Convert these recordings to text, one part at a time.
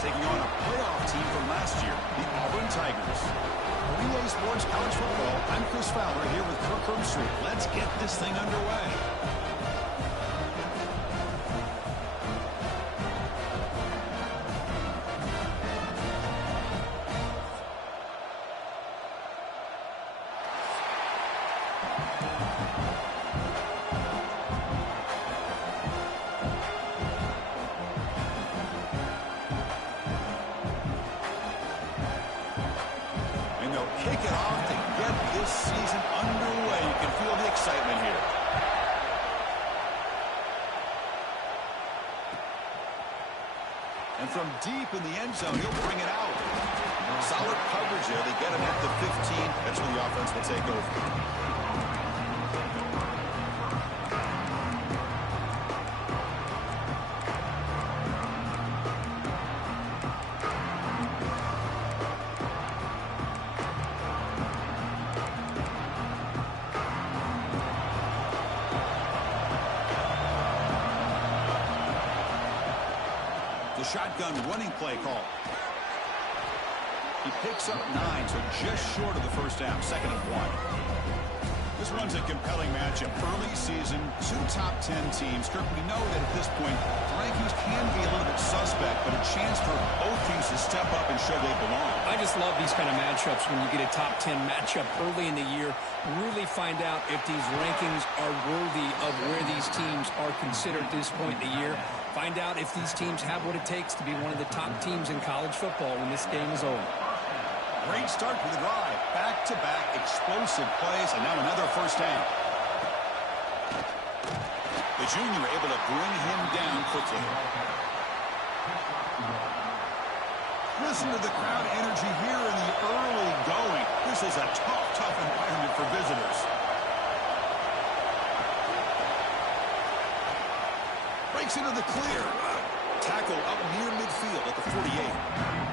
taking on a playoff team from last year, the Auburn Tigers. Relay Sports College Football, I'm Chris Fowler here with Kirk Herbstreit. Let's get this thing underway. Kick it off to get this season underway. You can feel the excitement here. And from deep in the end zone, he'll bring it out. Solid coverage there. They get him at the 15. That's where the offense will take over. The shotgun running play call. He picks up 9, so just short of the first down, 2nd and 1. This one's a compelling matchup. Early season, 2 top 10 teams. Kirk, we know that at this point, the rankings can be a little bit suspect, but a chance for both teams to step up and show they belong. I just love these kind of matchups when you get a top 10 matchup early in the year. Really find out if these rankings are worthy of where these teams are considered at this point in the year. Find out if these teams have what it takes to be one of the top teams in college football when this game is over. Great start to the drive. Back-to-back explosive plays, and now another first down. The junior able to bring him down quickly. Listen to the crowd energy here in the early going. This is a tough environment for visitors. Breaks into the clear. Tackle up near midfield at the 48.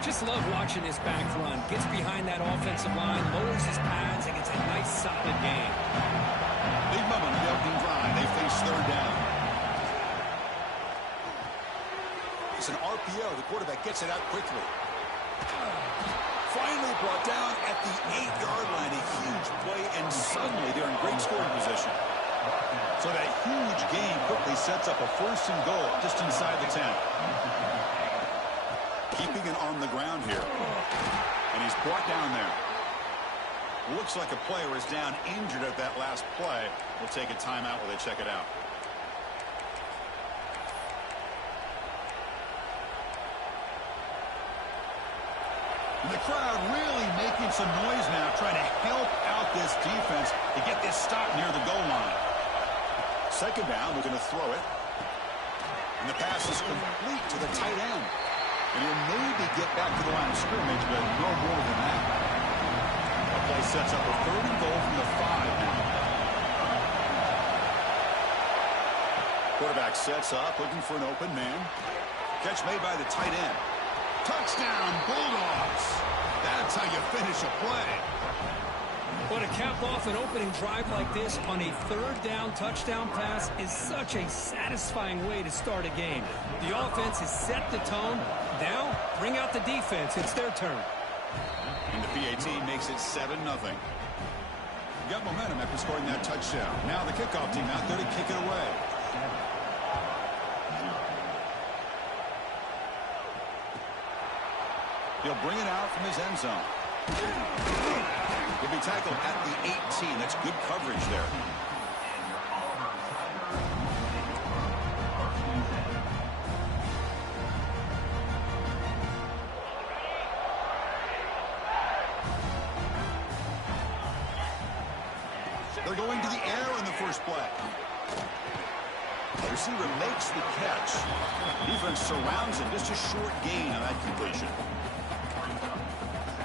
Just love watching this back run. Gets behind that offensive line, lowers his pads, and gets a nice, solid gain. Big moment on the opening drive. They face 3rd down. It's an RPO. The quarterback gets it out quickly. Finally brought down at the 8-yard line. A huge play, and suddenly they're in great scoring position. So that huge gain quickly sets up a 1st and goal just inside the 10. Keeping it on the ground here. And he's brought down there. Looks like a player is down injured at that last play. We'll take a timeout while they check it out. And the crowd really making some noise now, trying to help out this defense to get this stop near the goal line. 2nd down, we're going to throw it. And the pass is complete to the tight end. And he'll maybe get back to the line of scrimmage, but no more than that. A play sets up a 3rd and goal from the 5 now. Quarterback sets up, looking for an open man. Catch made by the tight end. Touchdown, Bulldogs. That's how you finish a play. But to cap off an opening drive like this on a 3rd down touchdown pass is such a satisfying way to start a game. The offense has set the tone. Now, bring out the defense. It's their turn. And the PAT makes it 7-0. Got momentum after scoring that touchdown. Now the kickoff team out there to kick it away. He'll bring it out from his end zone. He'll be tackled at the 18. That's good coverage there. They're going to the air in the first play. The receiver makes the catch. Defense surrounds him. Just a short gain on that completion.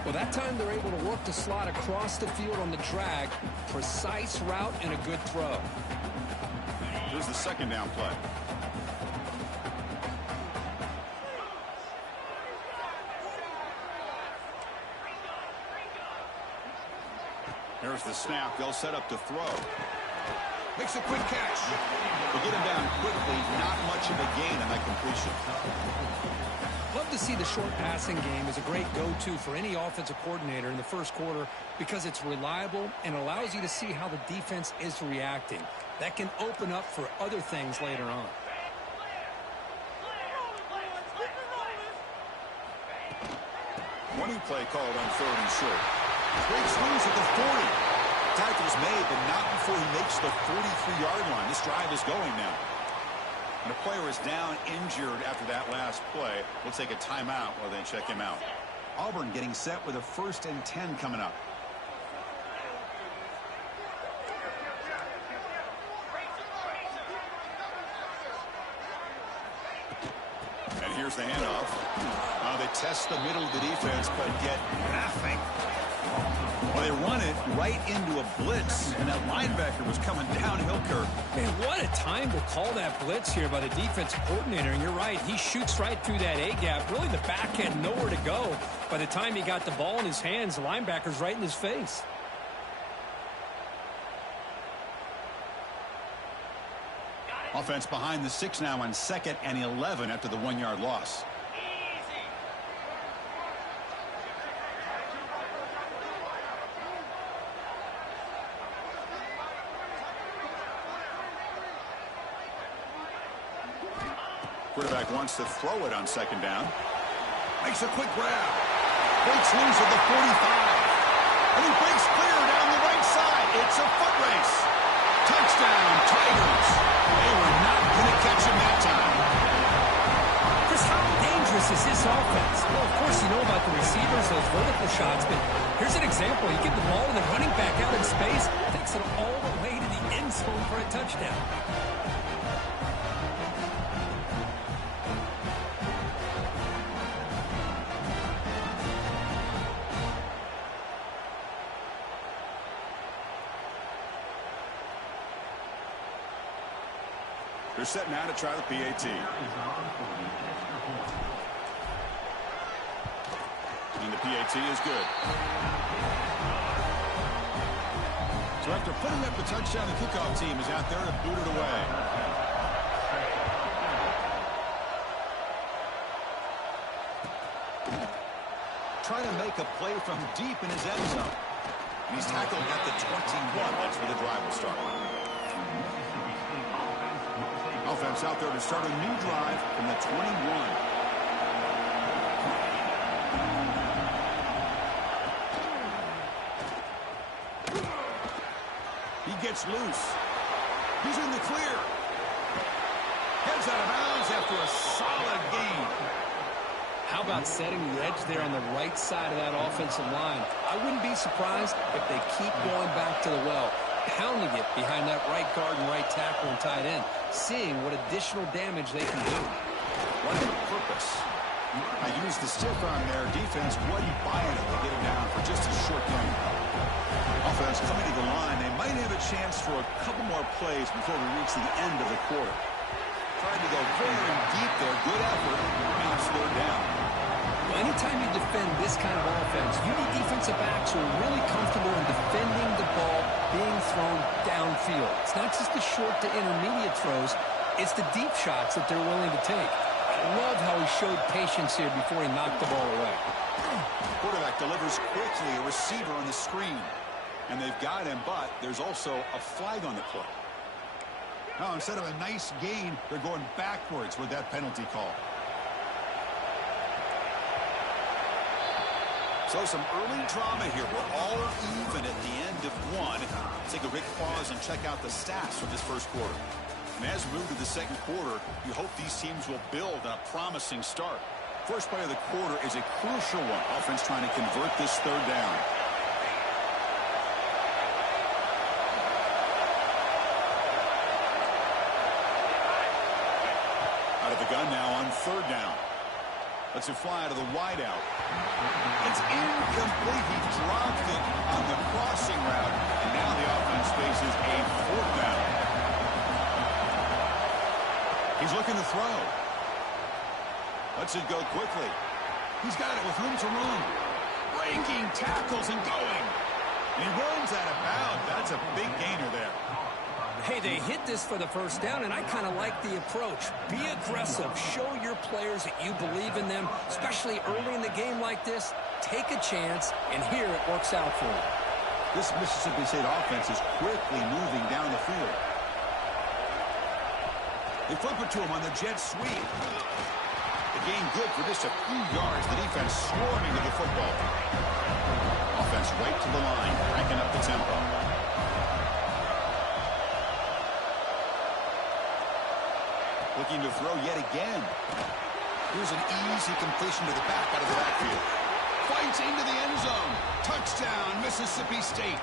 Well, that time they're able to work the slot across the field on the drag. Precise route and a good throw. Here's the 2nd down play. Here's the snap. They'll set up to throw. Makes a quick catch. They get him down quickly. Not much of a gain on that completion. Love to to see the short passing game is a great go-to for any offensive coordinator in the first quarter because it's reliable and allows you to see how the defense is reacting. That can open up for other things later on. Running play called on 3rd and short. Breaks loose at the 40. Tackle's made, but not before he makes the 43-yard line. This drive is going now. And a player is down injured after that last play. We'll take a timeout while they check him out. Auburn getting set with a 1st and 10 coming up. And here's the handoff. They test the middle of the defense, but get nothing. Well, they run it right into a blitz, and that linebacker was coming downhill curve. Man, what a time to call that blitz here by the defensive coordinator. And you're right, he shoots right through that A-gap. Really, the back had nowhere to go. By the time he got the ball in his hands, the linebacker's right in his face. Offense behind the 6 now on 2nd and 11 after the 1-yard loss. Quarterback wants to throw it on 2nd down. Makes a quick grab. Breaks loose at the 45. And he breaks clear down the right side. It's a foot race. Touchdown, Tigers. They were not going to catch him that time. Chris, how dangerous is this offense? Well, of course, you know about the receivers, those vertical shots, but here's an example. You get the ball and the running back out in space, takes it all the way to the end zone for a touchdown. They're set now to try the PAT. And the PAT is good. So after putting up the touchdown, the kickoff team is out there to boot it away. Trying to make a play from deep in his end zone. And he's tackled at the 21. That's where the drive will start. Offense out there to start a new drive from the 21. He gets loose. He's in the clear. Heads out of bounds after a solid gain. How about setting the edge there on the right side of that offensive line? I wouldn't be surprised if they keep going back to the well, pounding it behind that right guard and right tackle and tight end, seeing what additional damage they can do. Running with purpose. I used the stiff arm there. Defense wasn't buying it to get it down for just a short game. Offense coming to the line. They might have a chance for a couple more plays before we reach the end of the quarter. Trying to go very deep there. Good effort. Now it's 3rd down. Well, anytime you defend this kind of offense, you need defensive backs who are really comfortable in defending the ball being thrown downfield. It's not just the short to intermediate throws. It's the deep shots that they're willing to take. I love how he showed patience here before he knocked the ball away. Quarterback delivers quickly, a receiver on the screen. And they've got him, but there's also a flag on the play. Now, instead of a nice gain, they're going backwards with that penalty call. So some early drama here. We're all even at the end of one. Take a quick pause and check out the stats from this first quarter. And as we move to the second quarter, you hope these teams will build on a promising start. First play of the quarter is a crucial one. Offense trying to convert this 3rd down. Out of the gun now on 3rd down. Lets it fly to the wideout. It's incomplete. He dropped it on the crossing route. And now the offense faces a 4th down. He's looking to throw. Lets it go quickly. He's got it with room to run. Breaking tackles and going. And he runs out of bounds. That's a big gainer there. Hey, they hit this for the first down, and I kind of like the approach. Be aggressive. Show your players that you believe in them, especially early in the game like this. Take a chance, and here it works out for them. This Mississippi State offense is quickly moving down the field. They flip it to him on the jet sweep. The gain good for just a few yards. The defense swarming to the football. Offense right to the line, cranking up the tempo. Looking to throw yet again. Here's an easy completion to the back out of the backfield. Fights into the end zone. Touchdown, Mississippi State.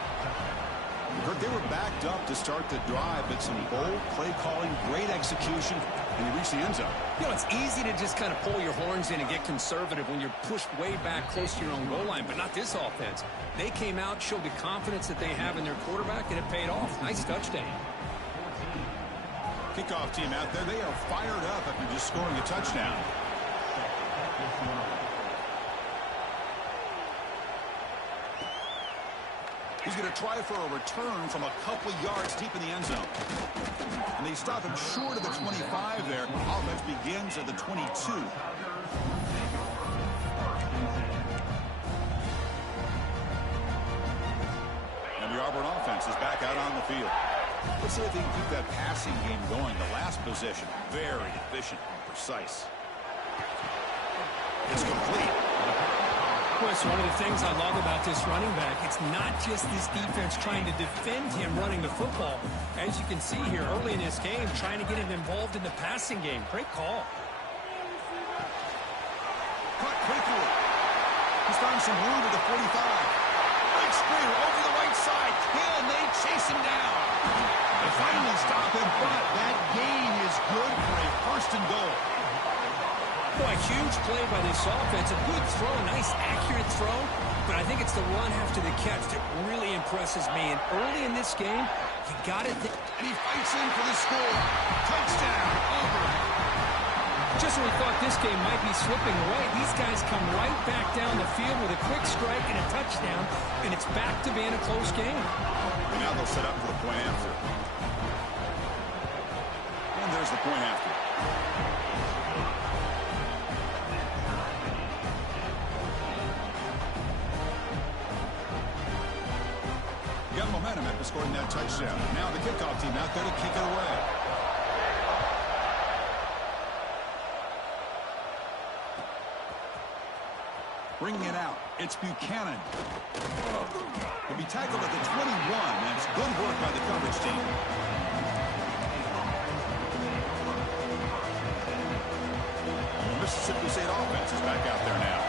Kurt, they were backed up to start the drive, but some bold play calling, great execution, and they reached the end zone. You know, it's easy to just kind of pull your horns in and get conservative when you're pushed way back close to your own goal line, but not this offense. They came out, showed the confidence that they have in their quarterback, and it paid off. Nice touchdown. Kickoff team out there, they are fired up after just scoring a touchdown. He's going to try for a return from a couple yards deep in the end zone. And they stop him short of the 25 there. Offense begins at the 22. And the Auburn offense is back out on the field. Let's see if they can keep that passing game going. The last possession, very efficient and precise. It's complete. Of course, one of the things I love about this running back, it's not just this defense trying to defend him running the football. As you can see here early in this game, trying to get him involved in the passing game. Great call. Cut quickly. He's found some room at the 45. Big screen over the right side. Can they chase him down? They finally stop him, but that gain is good for a first and goal. Boy, a huge play by this offense. A good throw, nice accurate throw. But I think it's the run after the catch that really impresses me. And early in this game, you got it. And he fights in for the score. Touchdown, Auburn. Just when we thought this game might be slipping away, these guys come right back down the field with a quick strike and a touchdown, and it's back to being a close game. And now they'll set up for the point after. And there's the point after. Got momentum after scoring that touchdown. Now the kickoff team out there to kick it away. Bringing it out, it's Buchanan. He'll be tackled at the 21. That's good work by the coverage team. The Mississippi State offense is back out there now.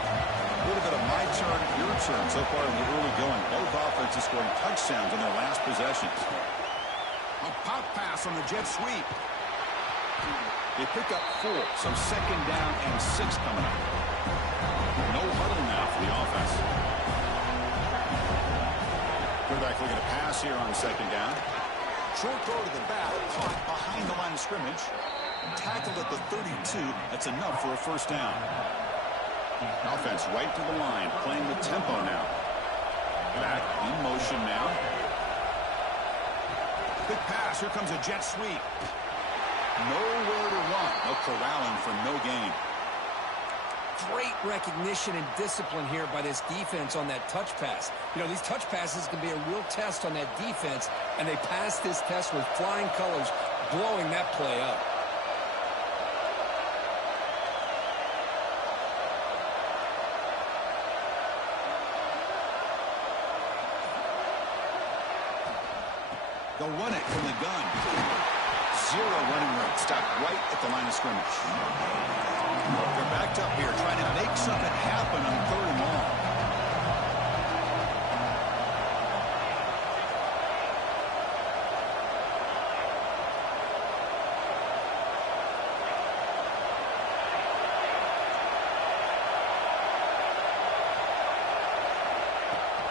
A little bit of my turn, your turn so far in the early going. Both offenses scoring touchdowns in their last possessions. A pop pass on the jet sweep. They pick up 4, so second down and 6 coming up. No huddle now for the offense. Quarterback looking to pass here on second down. Short throw to the back, caught behind the line of scrimmage. Tackled at the 32. That's enough for a first down. Offense right to the line, playing the tempo now. Back in motion now. Big pass, here comes a jet sweep. Nowhere to run. No corralling for no gain. Great recognition and discipline here by this defense on that touch pass. You know, these touch passes can be a real test on that defense, and they passed this test with flying colors, blowing that play up. They'll run it from the gun. 0 running room. Stopped right at the line of scrimmage. They're backed up here trying to make something happen on 3rd and long.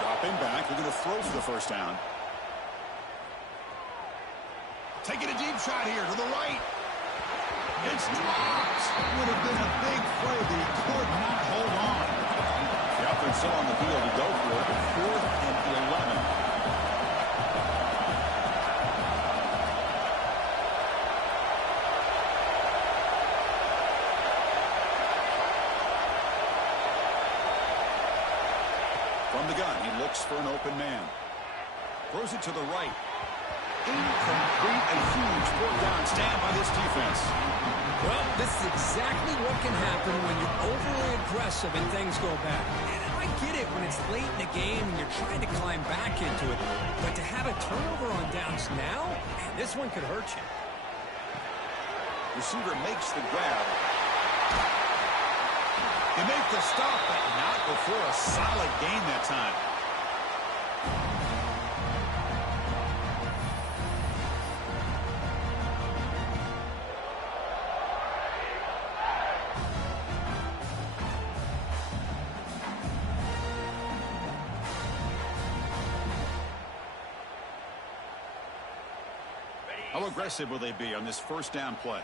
Dropping back. They're going to throw for the first down. Taking a deep shot here to the right. It's dropped. Would have been a big play, but he could not hold on. The offense still on the field to go for it. 4th and 11. From the gun, he looks for an open man. Throws it to the right. Incomplete. A huge fourth down stand by this defense. Well, this is exactly what can happen when you're overly aggressive and things go bad. And I get it when it's late in the game and you're trying to climb back into it. But to have a turnover on downs now, man, this one could hurt you. Receiver makes the grab. They make the stop, but not before a solid gain that time. How aggressive will they be on this first down play?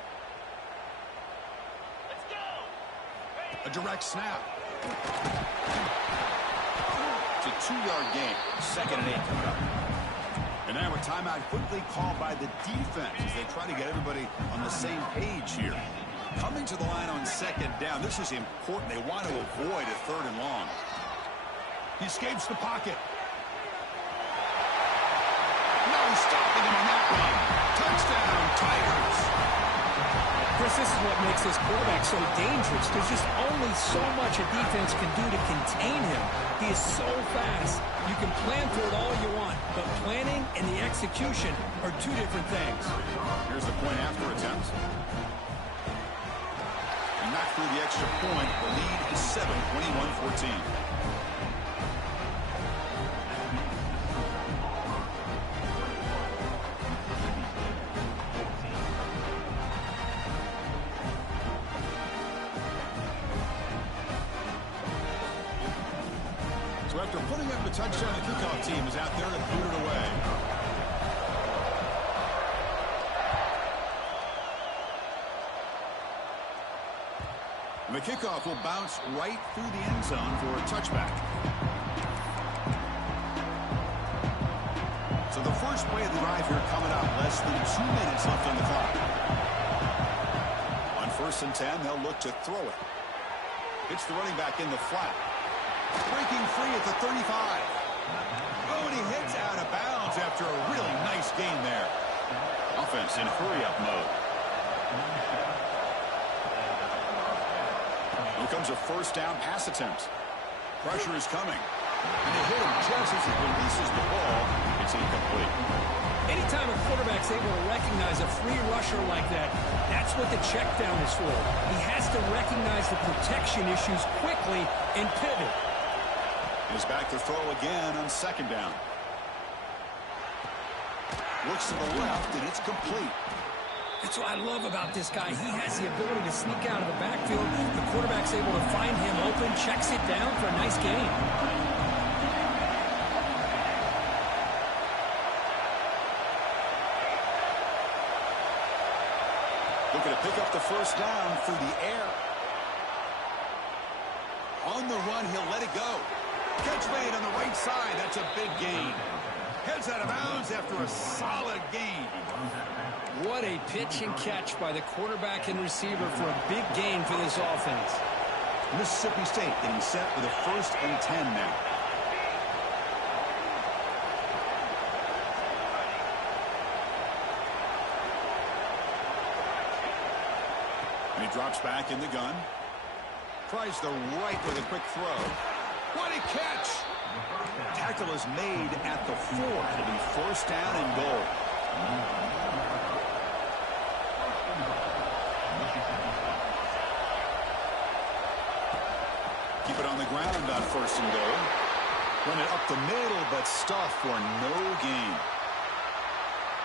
A direct snap. It's a 2-yard gain. 2nd and 8 coming up. And now a timeout quickly called by the defense as they try to get everybody on the same page here. Coming to the line on 2nd down. This is important. They want to avoid a 3rd and long. He escapes the pocket. No stopping him on that run. Touchdown, Tigers. Chris, this is what makes this quarterback so dangerous. There's just only so much a defense can do to contain him. He is so fast. You can plan for it all you want, but planning and the execution are two different things. Here's the point after attempt. Not through the extra point. The lead is 7, 21-14. So after putting up a touchdown, the kickoff team is out there to boot it away. And the kickoff will bounce right through the end zone for a touchback. So the first play of the drive here coming up. Less than 2 minutes left on the clock. On 1st and 10, they'll look to throw it. It's the running back in the flat. Breaking free at the 35. Oh, and he hits out of bounds after a really nice gain there. Offense in hurry-up mode. Here comes a first down pass attempt. Pressure is coming. And they hit him just as he releases the ball. It's incomplete. Anytime a quarterback's able to recognize a free rusher like that, that's what the check down is for. He has to recognize the protection issues quickly and pivot. He's back to throw again on 2nd down. Looks to the left, and it's complete. That's what I love about this guy. He has the ability to sneak out of the backfield. The quarterback's able to find him open, checks it down for a nice gain. Looking to pick up the first down through the air. On the run, he'll let it go. Catch made on the right side. That's a big gain. Heads out of bounds after a solid gain. What a pitch and catch by the quarterback and receiver for a big gain for this offense. Mississippi State getting set with a 1st and 10 now. And he drops back in the gun. Tries the right with a quick throw. What a catch! Tackle is made at the 4. It'll be 1st down and goal. Keep it on the ground on 1st and goal. Run it up the middle, but stuff for no gain.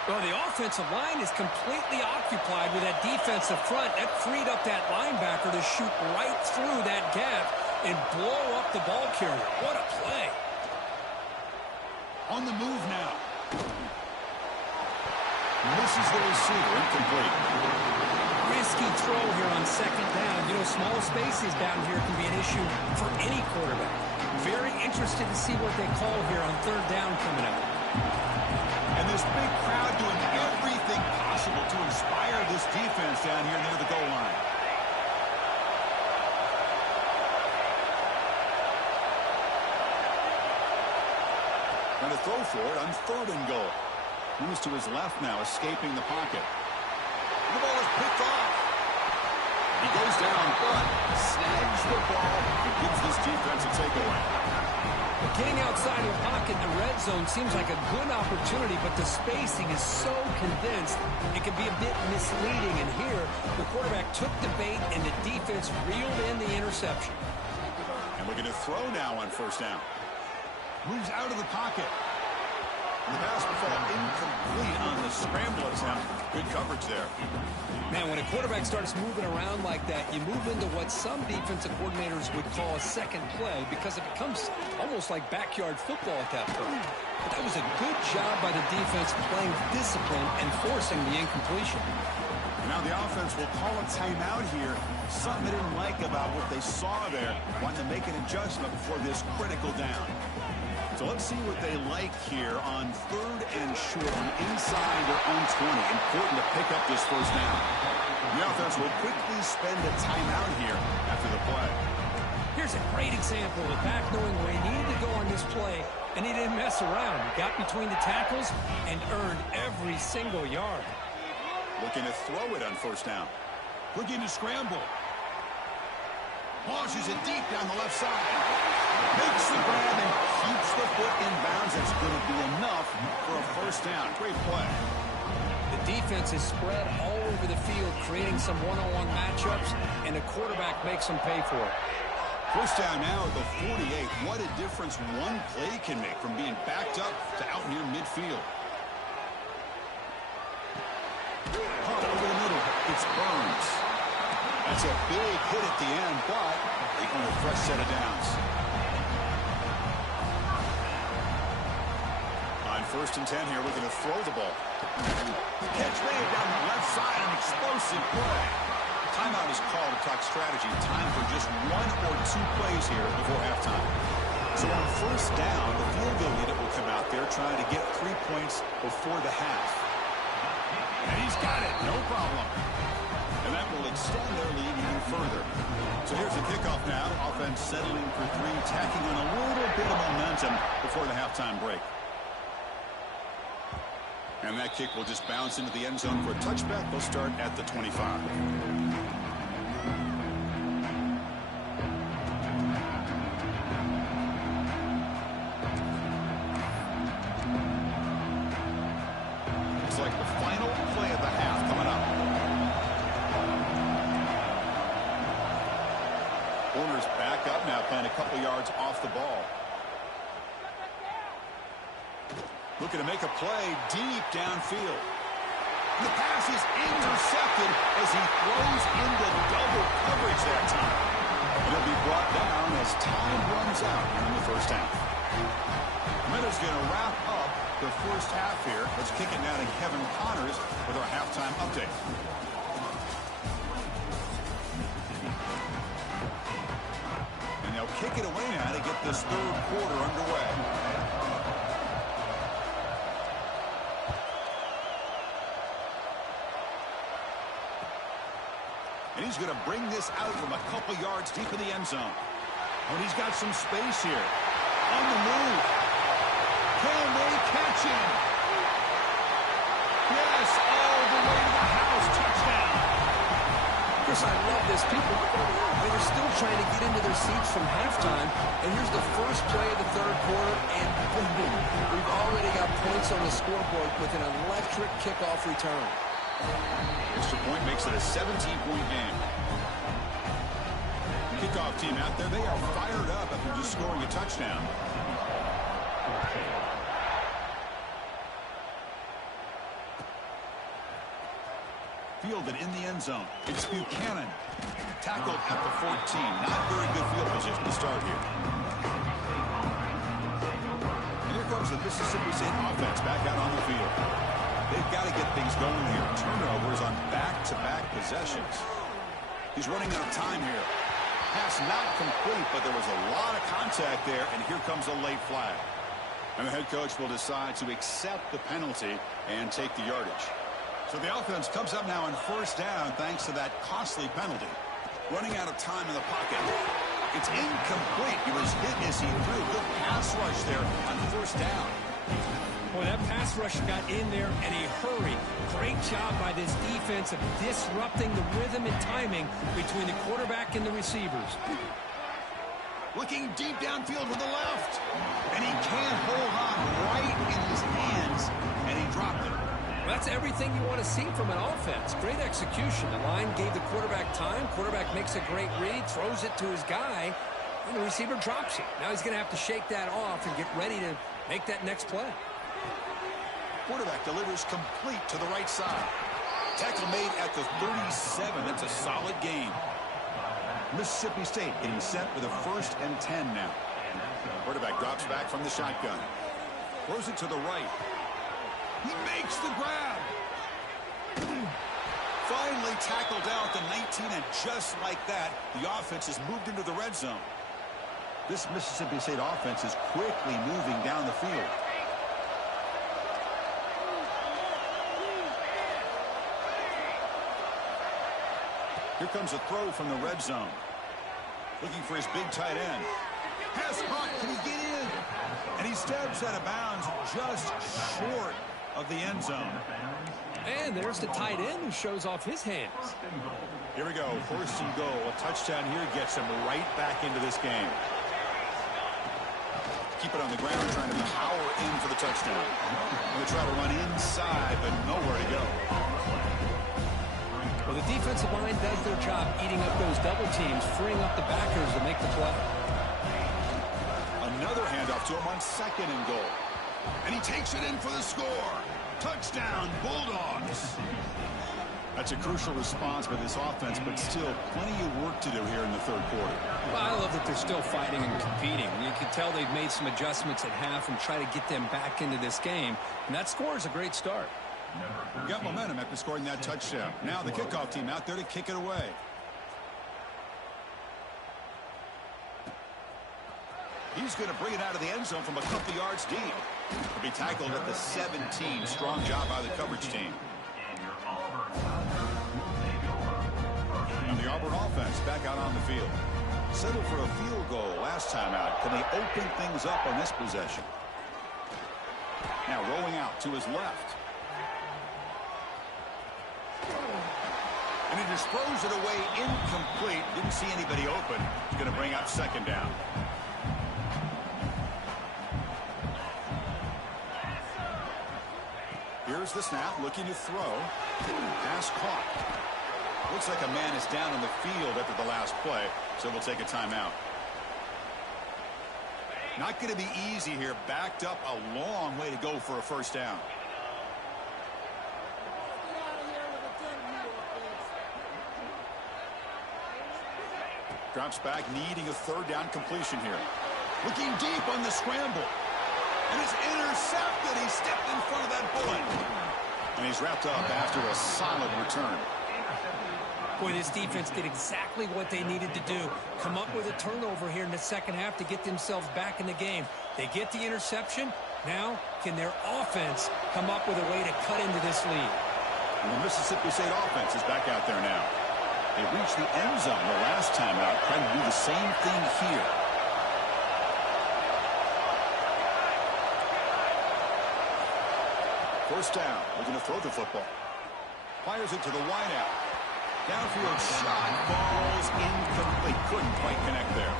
Well, the offensive line is completely occupied with that defensive front. That freed up that linebacker to shoot right through that gap and blow up the ball carrier. What a play. On the move now. Misses the receiver, incomplete. Risky throw here on 2nd down. You know, small spaces down here can be an issue for any quarterback. Very interested to see what they call here on 3rd down coming up. And this big crowd doing everything possible to inspire this defense down here near the goal line. Trying to throw for it on 3rd and goal. Moves to his left now, escaping the pocket. The ball is picked off. He goes down, but snags the ball and gives this defense a takeaway. Getting outside the pocket in the red zone seems like a good opportunity, but the spacing is so condensed, it can be a bit misleading. And here, the quarterback took the bait, and the defense reeled in the interception. And we're going to throw now on 1st down. Moves out of the pocket. And the pass will fall incomplete on the scramble attempt. Good coverage there. Man, when a quarterback starts moving around like that, you move into what some defensive coordinators would call a second play because it becomes almost like backyard football at that point. But that was a good job by the defense playing discipline and forcing the incompletion. And now the offense will call a timeout here. Something they didn't like about what they saw there. Wanting to make an adjustment before this critical down. So let's see what they like here on 3rd and short inside their own 20. Important to pick up this 1st down. The offense will quickly spend a timeout here after the play. Here's a great example of the back knowing where he needed to go on this play, and he didn't mess around. He got between the tackles and earned every single yard. Looking to throw it on 1st down. Looking to scramble. Launches it deep down the left side. Makes the grab and keeps the foot in bounds. That's going to be enough for a 1st down. Great play. The defense is spread all over the field, creating some one-on-one matchups, and the quarterback makes them pay for it. 1st down now at the 48. What a difference one play can make from being backed up to out near midfield. Caught over the middle. It's Burns. That's a big hit at the end, but they go a fresh set of downs. On 1st and 10 here, we're going to throw the ball. Catch made down the left side, an explosive play. Timeout is called to talk strategy. Time for just 1 or 2 plays here before halftime. So on 1st down, the field goal unit will come out there trying to get 3 points before the half. And he's got it, no problem. And that will extend their lead even further. So here's the kickoff now. Offense settling for 3, tacking on a little bit of momentum before the halftime break. And that kick will just bounce into the end zone for a touchback. They'll start at the 25. Looks like the final play of the half coming up. Corner's back up now, playing a couple yards off the ball. Looking to make a play deep downfield. The pass is intercepted as he throws into double coverage that time. And it'll be brought down as time runs out in the 1st half. Minutes going to wrap up the 1st half here. Let's kick it now to Kevin Connors with our halftime update. And they'll kick it away now to get this 3rd quarter underway. And he's going to bring this out from a couple yards deep in the end zone. And he's got some space here. On the move. Can they catch him? Yes, all the way to the house. Touchdown. Chris, I love this. People, they're still trying to get into their seats from halftime. And here's the first play of the 3rd quarter. And boom, we've already got points on the scoreboard with an electric kickoff return. Extra point makes it a 17-point game. The kickoff team out there, they are fired up after just scoring a touchdown. Fielded in the end zone. It's Buchanan. Tackled at the 14. Not very good field position to start here. And here comes the Mississippi State offense back out on the field. They've got to get things going here. Turnovers on back-to-back possessions. He's running out of time here. Pass not complete, but there was a lot of contact there, and here comes a late flag. And the head coach will decide to accept the penalty and take the yardage. So the offense comes up now on 1st down thanks to that costly penalty. Running out of time in the pocket. It's incomplete. He was hit as he threw. Good pass rush there on 1st down. Boy, that pass rush got in there in a hurry. Great job by this defense of disrupting the rhythm and timing between the quarterback and the receivers. Looking deep downfield to the left. And he can't hold on right in his hands. And he dropped it. Well, that's everything you want to see from an offense. Great execution. The line gave the quarterback time. Quarterback makes a great read, throws it to his guy, and the receiver drops it. Now he's going to have to shake that off and get ready to make that next play. Quarterback delivers complete to the right side. Tackle made at the 37. That's a solid gain. Mississippi State getting set with a 1st and 10 now. Quarterback drops back from the shotgun. Throws it to the right. He makes the grab. Finally tackled out the 19, and just like that, the offense has moved into the red zone. This Mississippi State offense is quickly moving down the field. Here comes a throw from the red zone. Looking for his big tight end. Pass caught. Can he get in? And he steps out of bounds just short of the end zone. And there's the tight end who shows off his hands. Here we go. 1st and goal. A touchdown here gets him right back into this game. Keep it on the ground, trying to power in for the touchdown. Going to try to run inside, but nowhere to go. Well, the defensive line does their job eating up those double teams, freeing up the backers to make the play. Another handoff to him on 2nd and goal. And he takes it in for the score. Touchdown, Bulldogs. That's a crucial response by this offense, but still plenty of work to do here in the 3rd quarter. Well, I love that they're still fighting and competing. You can tell they've made some adjustments at half and try to get them back into this game. And that score is a great start. Got momentum after scoring that touchdown. Now the kickoff team out there to kick it away. He's going to bring it out of the end zone from a couple yards deep. He'll be tackled at the 17. Strong job by the coverage team. And the Auburn offense back out on the field. Settled for a field goal last time out. Can they open things up on this possession? Now rolling out to his left. And he just throws it away incomplete. Didn't see anybody open. He's going to bring up 2nd down. Here's the snap, looking to throw. Pass caught. Looks like a man is down on the field after the last play, so we'll take a timeout. Not going to be easy here. Backed up a long way to go for a 1st down. Drops back, needing a 3rd down completion here. Looking deep on the scramble. And it's intercepted. He stepped in front of that bullet. And he's wrapped up after a solid return. Boy, this defense did exactly what they needed to do. Come up with a turnover here in the 2nd half to get themselves back in the game. They get the interception. Now, can their offense come up with a way to cut into this lead? And the Mississippi State offense is back out there now. They reached the end zone the last time out, trying to do the same thing here. First down, looking to throw the football. Fires it to the wideout. Downfield shot, falls incomplete. Couldn't quite connect there.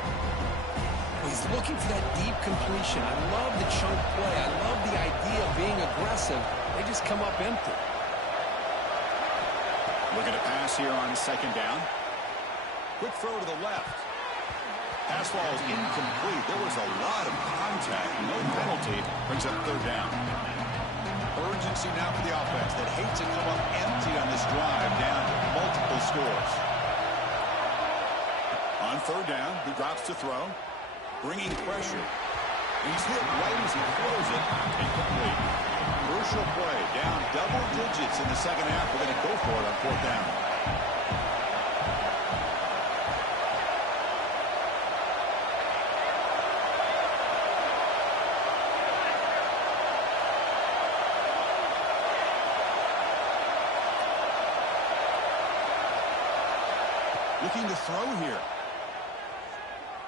Well, he's looking for that deep completion. I love the chunk play. I love the idea of being aggressive. They just come up empty. Looking to pass here on 2nd down. Quick throw to the left. Pass falls incomplete. There was a lot of contact. No penalty. Brings up 3rd down. Urgency now for the offense that hates to come up empty on this drive, down multiple scores. On 3rd down, he drops to throw. Bringing pressure. He's hit right as he throws it. Incomplete. Crucial play, down double digits in the 2nd half. We're going to go for it on 4th down. Looking to throw here.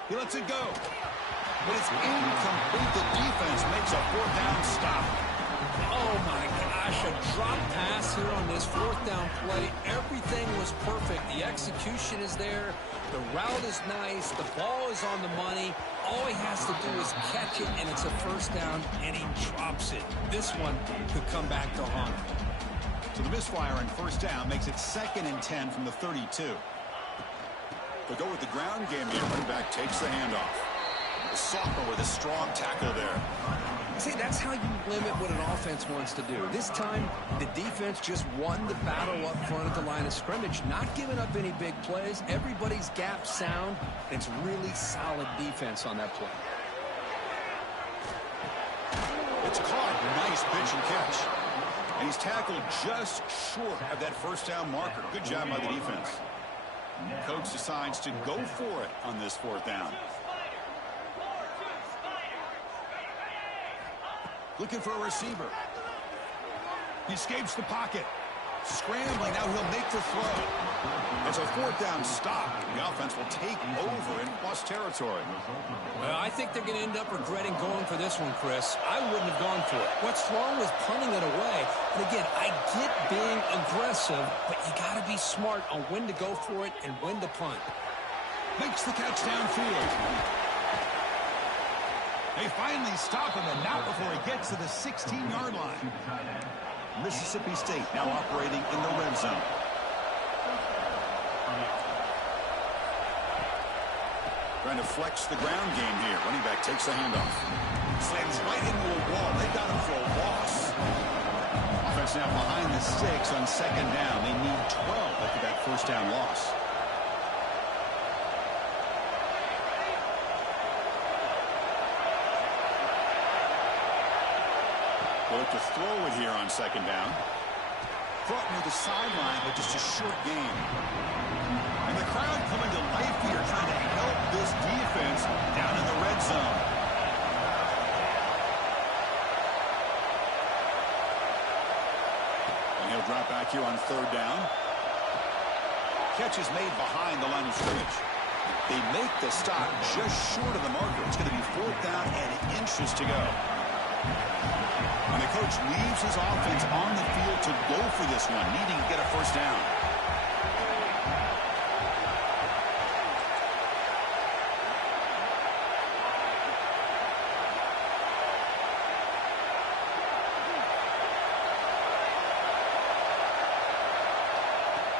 He lets it go. but it's incomplete. The defense makes a fourth down stop. Oh, my gosh, a drop pass here on this fourth down play. Everything was perfect. The execution is there. The route is nice. The ball is on the money. All he has to do is catch it, and it's a first down, and he drops it. This one could come back to haunt him. So the misfire on first down makes it 2nd and 10 from the 32. They'll go with the ground game here. Running back takes the handoff. The sophomore with a strong tackle there. See, that's how you limit what an offense wants to do. This time, the defense just won the battle up front at the line of scrimmage, not giving up any big plays. Everybody's gap sound. It's really solid defense on that play. It's caught. Nice pitch and catch. And he's tackled just short of that first down marker. Good job by the defense. Coach decides to go for it on this fourth down. Looking for a receiver. He escapes the pocket. Scrambling. Now he'll make the throw. It's a fourth down stop. The offense will take over in plus territory. Well, I think they're going to end up regretting going for this one, Chris. I wouldn't have gone for it. What's wrong with punting it away? And again, I get being aggressive, but you got to be smart on when to go for it and when to punt. Makes the catch downfield. They finally stop him, and not before he gets to the 16-yard line. Mississippi State now operating in the red zone. Trying to flex the ground game here. Running back takes the handoff. Slams right into a wall. They got him for a loss. Offense now behind the sticks on second down. They need 12 after that first down loss. They'll look to throw it here on second down. Brought near the sideline, but just a short gain. And the crowd coming to life here, trying to help this defense down in the red zone. And he'll drop back here on third down. Catch is made behind the line of scrimmage. They make the stop just short of the marker. It's going to be fourth down and inches to go. And the coach leaves his offense on the field to go for this one, needing to get a first down.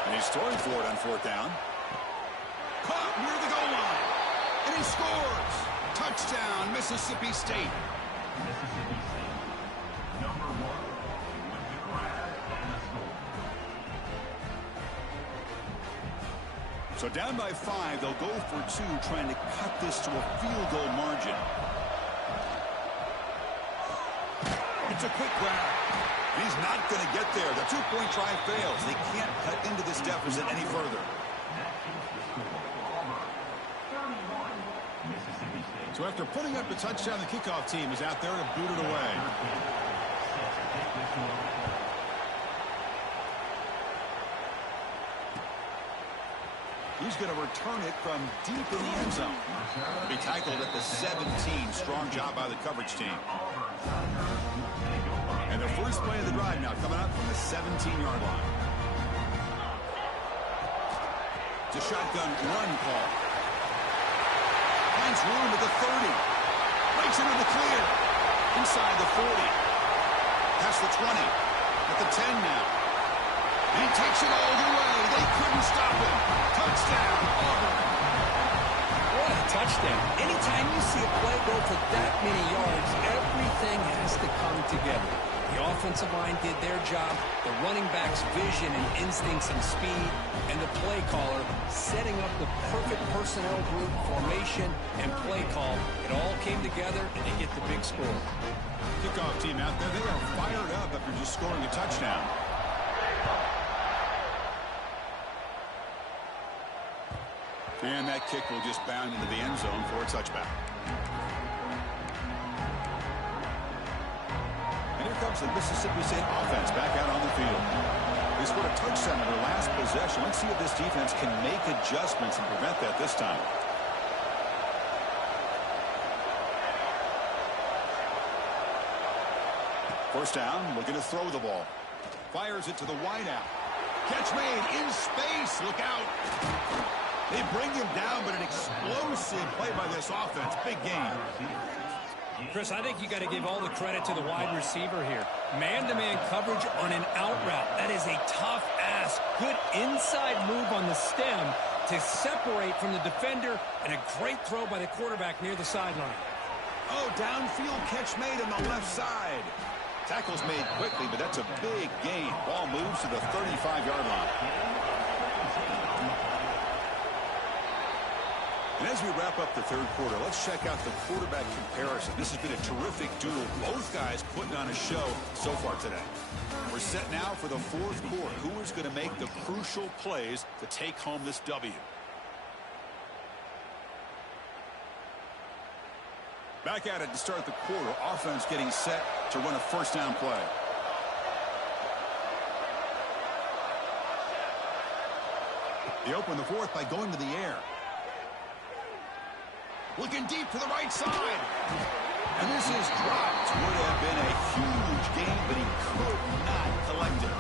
And he's throwing for it on fourth down. Caught near the goal line. And he scores. Touchdown, Mississippi State. So down by 5, they'll go for 2, trying to cut this to a field goal margin. It's a quick grab. He's not going to get there. The two-point try fails. They can't cut into this deficit any further. So after putting up the touchdown, the kickoff team is out there to boot it away. He's going to return it from deep in the end zone. Be tackled at the 17. Strong job by the coverage team. And the first play of the drive now coming up from the 17-yard line. It's a shotgun run call. Finds room at the 30. Breaks into the clear. Inside the 40. Past the 20. At the 10 now. And he takes it all the way. They couldn't stop him. Touchdown, Auburn. What a touchdown. Anytime you see a play go for that many yards, everything has to come together. The offensive line did their job, the running back's vision and instincts and speed, and the play caller setting up the perfect personnel group, formation, and play call. It all came together, and they get the big score. Kickoff team out there, they are fired up after just scoring a touchdown. And that kick will just bound into the end zone for a touchback. And here comes the Mississippi State offense back out on the field. They scored a touchdown in their last possession. Let's see if this defense can make adjustments and prevent that this time. First down, looking to throw the ball. Fires it to the wideout. Catch made in space. Look out. They bring him down, but an explosive play by this offense. Big game. Chris, I think you got to give all the credit to the wide receiver here. Man-to-man coverage on an out route. That is a tough ask. Good inside move on the stem to separate from the defender, and a great throw by the quarterback near the sideline. Oh, downfield catch made on the left side. Tackle's made quickly, but that's a big gain. Ball moves to the 35-yard line. And as we wrap up the third quarter, let's check out the quarterback comparison. This has been a terrific duel. Both guys putting on a show so far today. We're set now for the fourth quarter. Who is going to make the crucial plays to take home this W? Back at it to start the quarter. Offense getting set to run a first down play. They open the fourth by going to the air. Looking deep to the right side. And this is dropped. Would have been a huge game, but he could not collect it.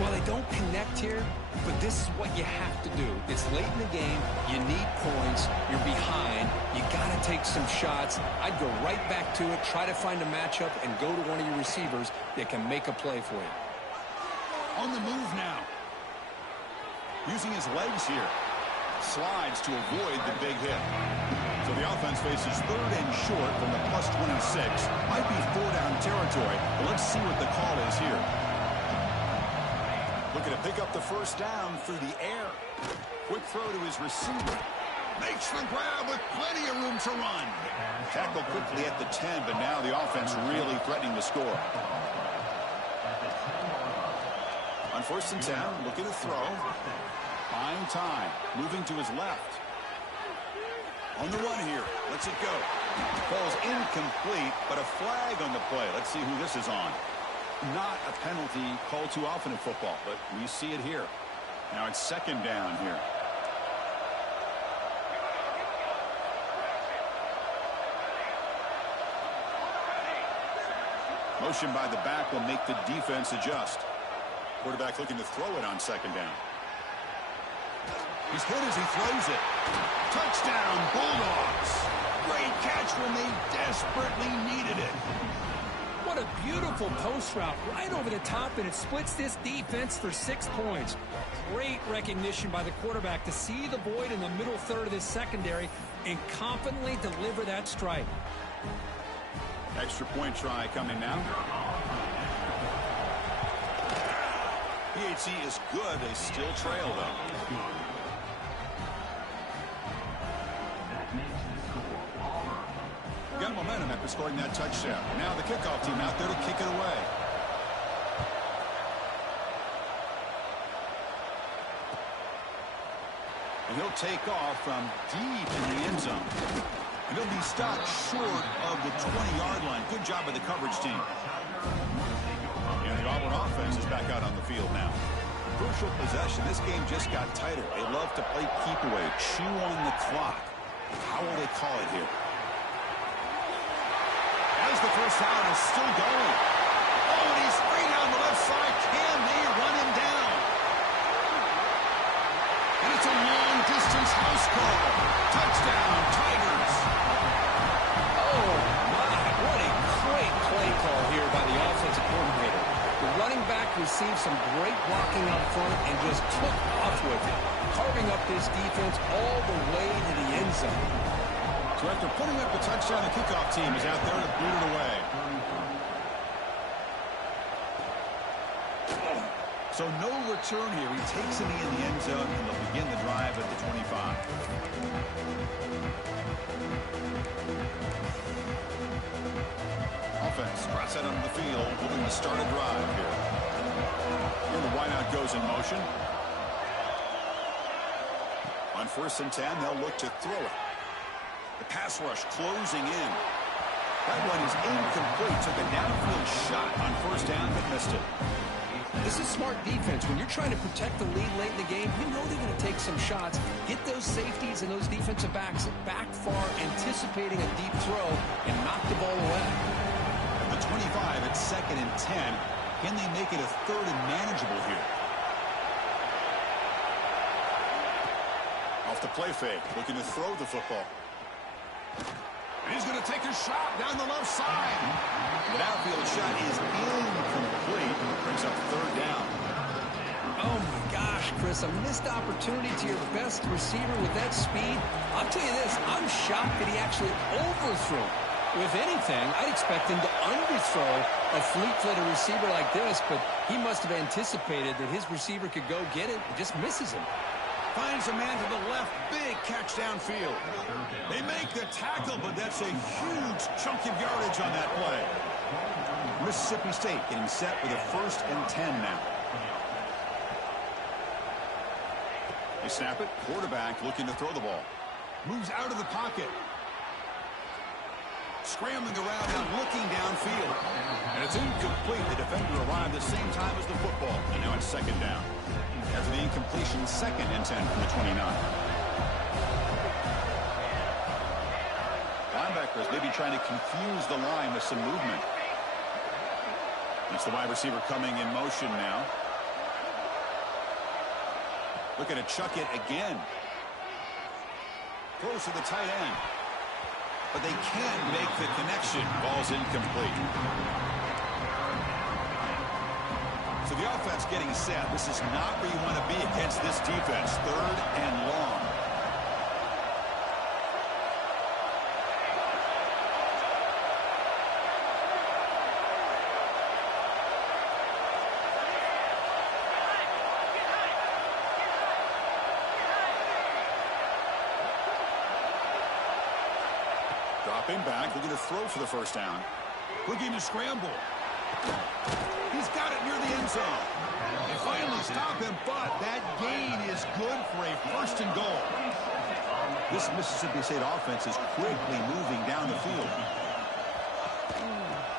Well, they don't connect here, but this is what you have to do. It's late in the game. You need points. You're behind. You got to take some shots. I'd go right back to it, try to find a matchup, and go to one of your receivers that can make a play for you. On the move now. Using his legs here. Slides to avoid the big hit. So the offense faces third and short from the plus 26. Might be four-down territory, but let's see what the call is here. Looking to pick up the first down through the air. Quick throw to his receiver. Makes the grab with plenty of room to run. Tackle quickly at the 10, but now the offense really threatening to score. On first and 10, looking to throw. Buying time. Moving to his left. On the run here. Lets it go. Ball's incomplete, but a flag on the play. Let's see who this is on. Not a penalty called too often in football, but we see it here. Now it's second down here. Motion by the back will make the defense adjust. Quarterback looking to throw it on second down. He's hit as he throws it. Touchdown, Bulldogs. Great catch when they desperately needed it. What a beautiful post route right over the top, and it splits this defense for 6 points. Great recognition by the quarterback to see the void in the middle third of this secondary and confidently deliver that strike. Extra point try coming now. PHC is good. They still trail, though. Got momentum after scoring that touchdown. Now the kickoff team out there to kick it away. And he'll take off from deep in the end zone. And he'll be stopped short of the 20-yard line. Good job by the coverage team. And the Auburn offense is back out on the field now. Crucial possession. This game just got tighter. They love to play keep away, chew on the clock. How will they call it here? As the first down is still going. Oh, and he's free down the left side. Can they run him down? And it's a long-distance house call. Touchdown, Tigers. Oh, my. What a great play call here by the offensive coordinator. The running back received some great blocking up front and just took off with it, carving up this defense all the way to the end zone. So after putting up the touchdown, the kickoff team is out there to boot it away. So no return here. He takes it in the end zone, and they'll begin the drive at the 25. Offense cross out onto the field, looking to start a drive here. And the wideout goes in motion. On first and 10, they'll look to throw it. The pass rush closing in. That one is incomplete. Took a downfield shot on first down, but missed it. This is smart defense. When you're trying to protect the lead late in the game, you know they're going to take some shots, get those safeties and those defensive backs back far, anticipating a deep throw, and knock the ball away. The 25 at 2nd and 10. Can they make it a 3rd and manageable here? Off the play fake, looking to throw the football. And he's going to take a shot down the left side. The downfield shot is incomplete. Brings up 3rd down. Oh, my gosh, Chris, a missed opportunity to your best receiver with that speed. I'll tell you this, I'm shocked that he actually overthrew. If anything, I'd expect him to underthrow a fleet-footed receiver like this, but he must have anticipated that his receiver could go get it and just misses him. Finds a man to the left. Big catch downfield. They make the tackle, but that's a huge chunk of yardage on that play. Mississippi State getting set with a 1st and 10 now. They snap it. Quarterback looking to throw the ball. Moves out of the pocket. Scrambling around now, looking downfield. And it's incomplete. The defender arrived the same time as the football. And now it's 2nd down. After the incompletion, 2nd and 10 from the 29. Linebackers maybe trying to confuse the line with some movement. It's the wide receiver coming in motion now. Looking to chuck it again. Throws to the tight end. But they can't make the connection. Ball's incomplete. So the offense getting set. This is not where you want to be against this defense. 3rd and long. Dropping back, looking to throw for the 1st down. Looking to scramble. He's got it near the end zone. They finally stop him, but that gain is good for a 1st and goal. This Mississippi State offense is quickly moving down the field.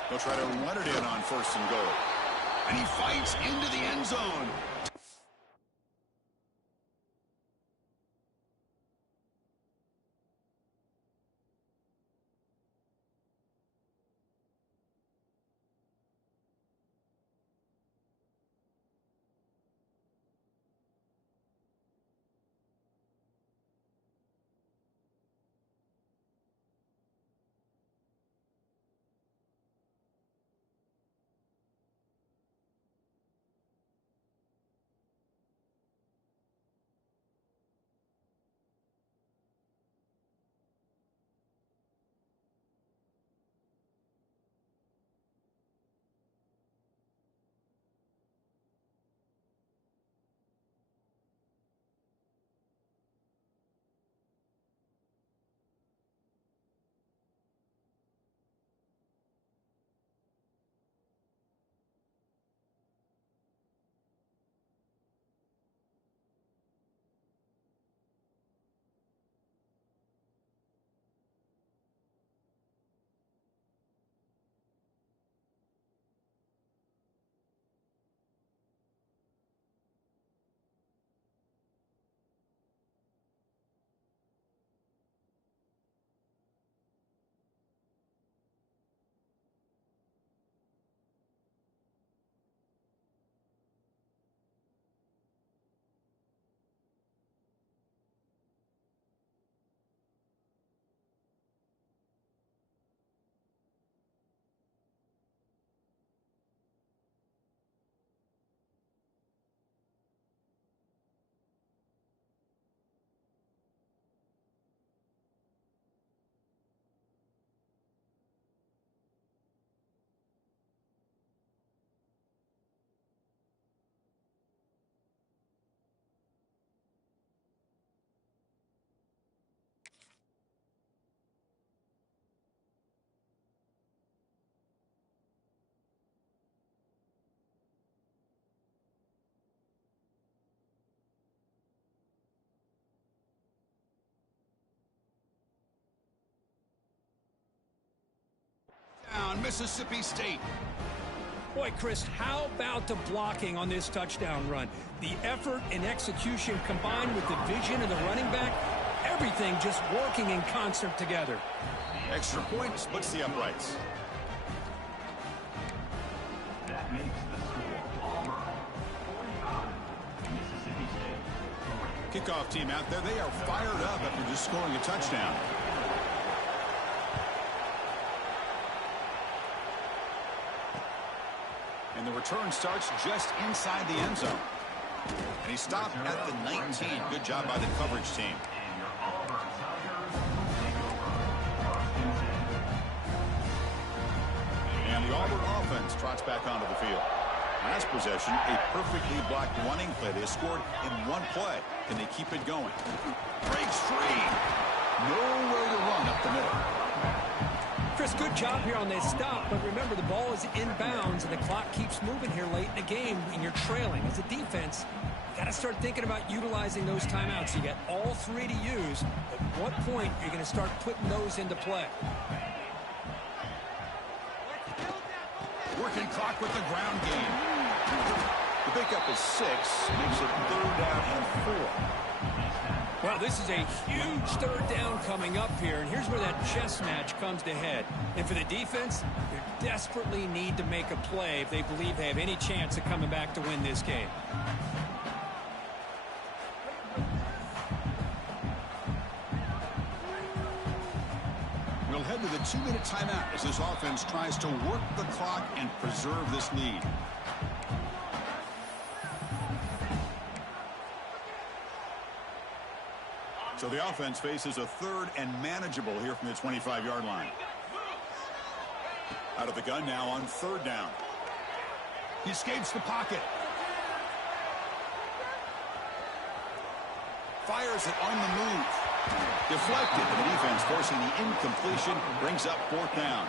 They'll try to run it in on 1st and goal. And he fights into the end zone. Mississippi State. Boy, Chris, how about the blocking on this touchdown run? The effort and execution combined with the vision of the running back, everything just working in concert together. Extra point splits the uprights. Kickoff team out there. They are fired up after just scoring a touchdown. And the return starts just inside the end zone. And he stopped at the 19. Good job by the coverage team. And the Auburn offense trots back onto the field. Last possession, a perfectly blocked running play. They scored in one play. Can they keep it going? Breaks free. Nowhere to run up the middle. Chris, good job here on this stop, but remember the ball is inbounds and the clock keeps moving here late in the game and you're trailing. As a defense, you got to start thinking about utilizing those timeouts. You got all three to use. At what point are you going to start putting those into play? Working clock with the ground game. The pickup is 6, makes it 3rd down and 4. Well, this is a huge 3rd down coming up here, and here's where that chess match comes to head. And for the defense, they desperately need to make a play if they believe they have any chance of coming back to win this game. We'll head to the 2-minute timeout as this offense tries to work the clock and preserve this lead. So the offense faces a 3rd and manageable here from the 25-yard line. Out of the gun now on 3rd down. He escapes the pocket. Fires it on the move. Deflected, and the defense forcing the incompletion, brings up 4th down.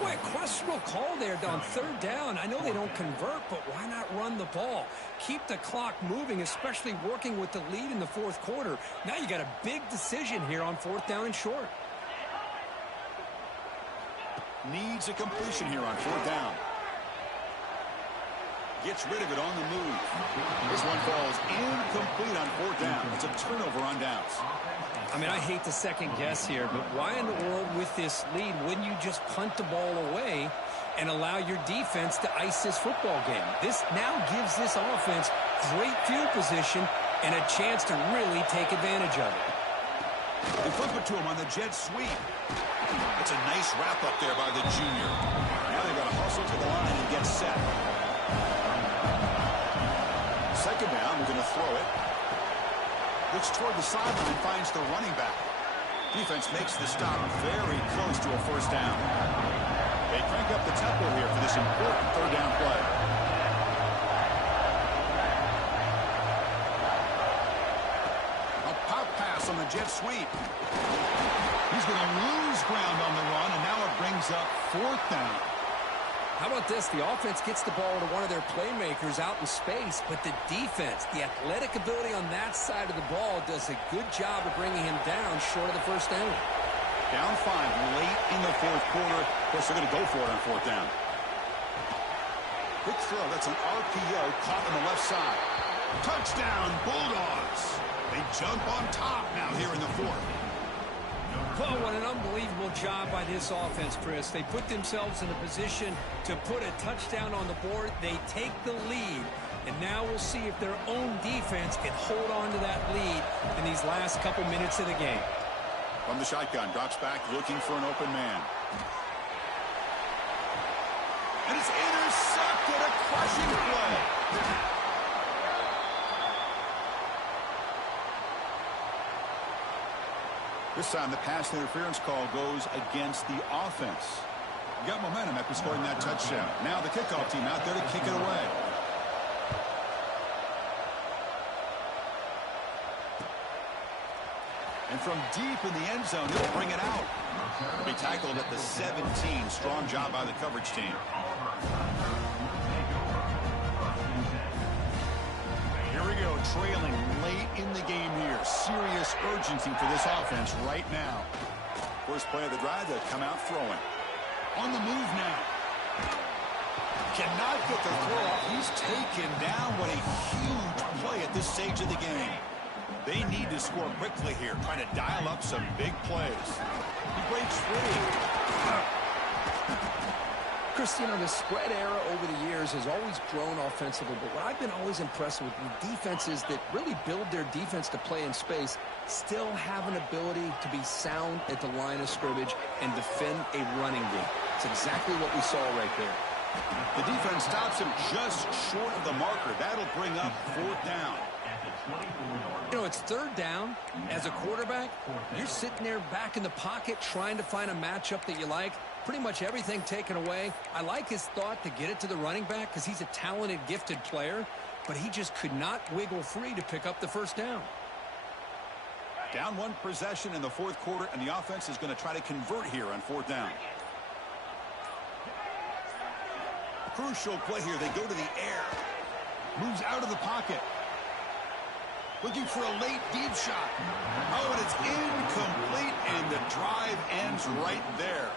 Boy, questionable call there on 3rd down. I know they don't convert, but why not run the ball? Keep the clock moving, especially working with the lead in the 4th quarter. Now you got a big decision here on 4th down and short. Needs a completion here on 4th down. Gets rid of it on the move. This one falls incomplete on 4th down. It's a turnover on downs. I mean, I hate to second guess here, but why in the world with this lead wouldn't you just punt the ball away and allow your defense to ice this football game? This now gives this offense great field position and a chance to really take advantage of it. They flip it to him on the jet sweep. It's a nice wrap up there by the junior. Now they've got to hustle to the line and get set. 2nd down, we're going to throw it. Looks toward the sideline, finds the running back. Defense makes the stop very close to a 1st down. They crank up the tempo here for this important 3rd down play. A pop pass on the jet sweep. He's going to lose ground on the run, and now it brings up 4th down. How about this? The offense gets the ball to one of their playmakers out in space, but the defense, the athletic ability on that side of the ball does a good job of bringing him down short of the 1st down. Down 5 late in the 4th quarter. Of course, they're going to go for it on 4th down. Quick throw. That's an RPO caught on the left side. Touchdown, Bulldogs. They jump on top now here in the 4th. Well, what an unbelievable job by this offense, Chris. They put themselves in a position to put a touchdown on the board. They take the lead, and now we'll see if their own defense can hold on to that lead in these last couple minutes of the game. From the shotgun, drops back, looking for an open man. And it's intercepted, a crushing play. This time the pass interference call goes against the offense. Got momentum after scoring that touchdown. Now the kickoff team out there to kick it away. And from deep in the end zone, he'll bring it out. He'll be tackled at the 17. Strong job by the coverage team. Here we go, trailing late in the game here. Serious urgency for this offense right now. First play of the drive, they'll come out throwing. On the move now. Cannot get the throw off. He's taken down. What a huge play at this stage of the game. They need to score quickly here, trying to dial up some big plays. He breaks free. Christina, the spread era over the years has always grown offensively, but what I've been always impressed with the defenses that really build their defense to play in space still have an ability to be sound at the line of scrimmage and defend a running game. It's exactly what we saw right there. The defense stops him just short of the marker. That'll bring up 4th down. You know, it's 3rd down. As a quarterback, you're sitting there back in the pocket trying to find a matchup that you like. Pretty much everything taken away. I like his thought to get it to the running back because he's a talented, gifted player, but he just could not wiggle free to pick up the 1st down. Down 1 possession in the 4th quarter, and the offense is going to try to convert here on 4th down. Crucial play here. They go to the air. Moves out of the pocket. Looking for a late deep shot. Oh, and it's incomplete, and the drive ends right there.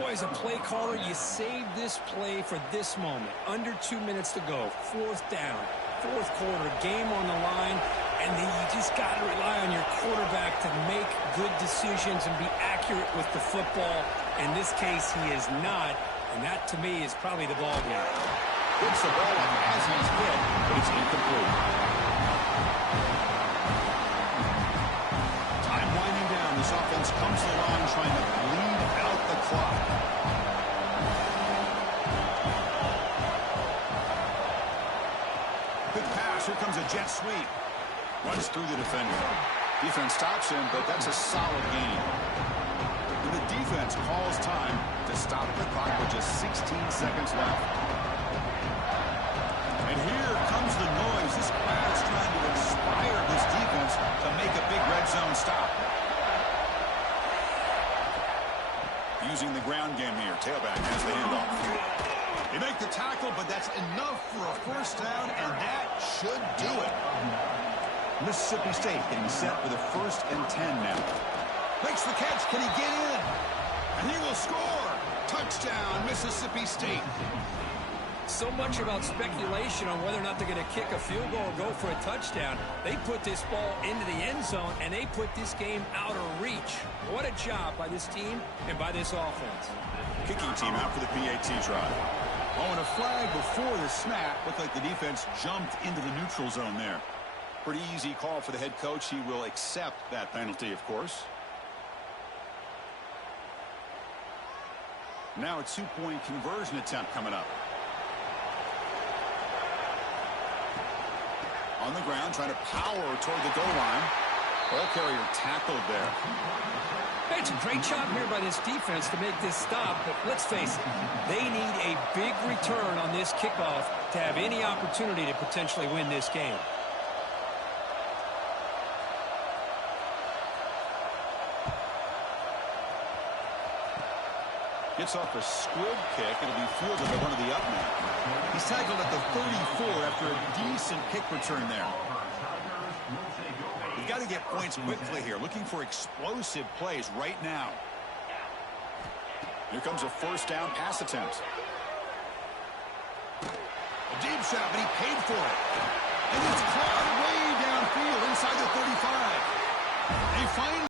Boy, as a play caller, you save this play for this moment. Under 2 minutes to go. 4th down. 4th quarter. Game on the line. And then you just got to rely on your quarterback to make good decisions and be accurate with the football. In this case, he is not. And that, to me, is probably the ball game. Gets the ball up as he's hit, but it's incomplete. Time winding down. This offense comes to the line trying to bleed out the clock. Good pass. Here comes a jet sweep. Runs through the defender. Defense stops him, but that's a solid gain. And the defense calls time to stop the clock with just 16 seconds left. And here comes the noise. This crowd's trying to inspire this defense to make a big red zone stop. Using the ground game here. Tailback has the handoff. They make the tackle, but that's enough for a 1st down, and that should do it. Mississippi State getting set for the 1st and 10 now. Makes the catch. Can he get in? And he will score. Touchdown, Mississippi State. So much about speculation on whether or not they're going to kick a field goal or go for a touchdown. They put this ball into the end zone, and they put this game out of reach. What a job by this team and by this offense. Kicking team out for the PAT try. Oh, and a flag before the snap. Looked like the defense jumped into the neutral zone there. Pretty easy call for the head coach. He will accept that penalty, of course. Now a 2-point conversion attempt coming up. On the ground, trying to power toward the goal line. Ball carrier tackled there. Hey, it's a great job here by this defense to make this stop, but let's face it, they need a big return on this kickoff to have any opportunity to potentially win this game. Gets off a squib kick. It'll be fielded by one of the up men. He's tackled at the 34 after a decent kick return there. You've got to get points quickly here. Looking for explosive plays right now. Here comes a 1st down pass attempt. A deep shot, but he paid for it. And it's caught way downfield inside the 35. They find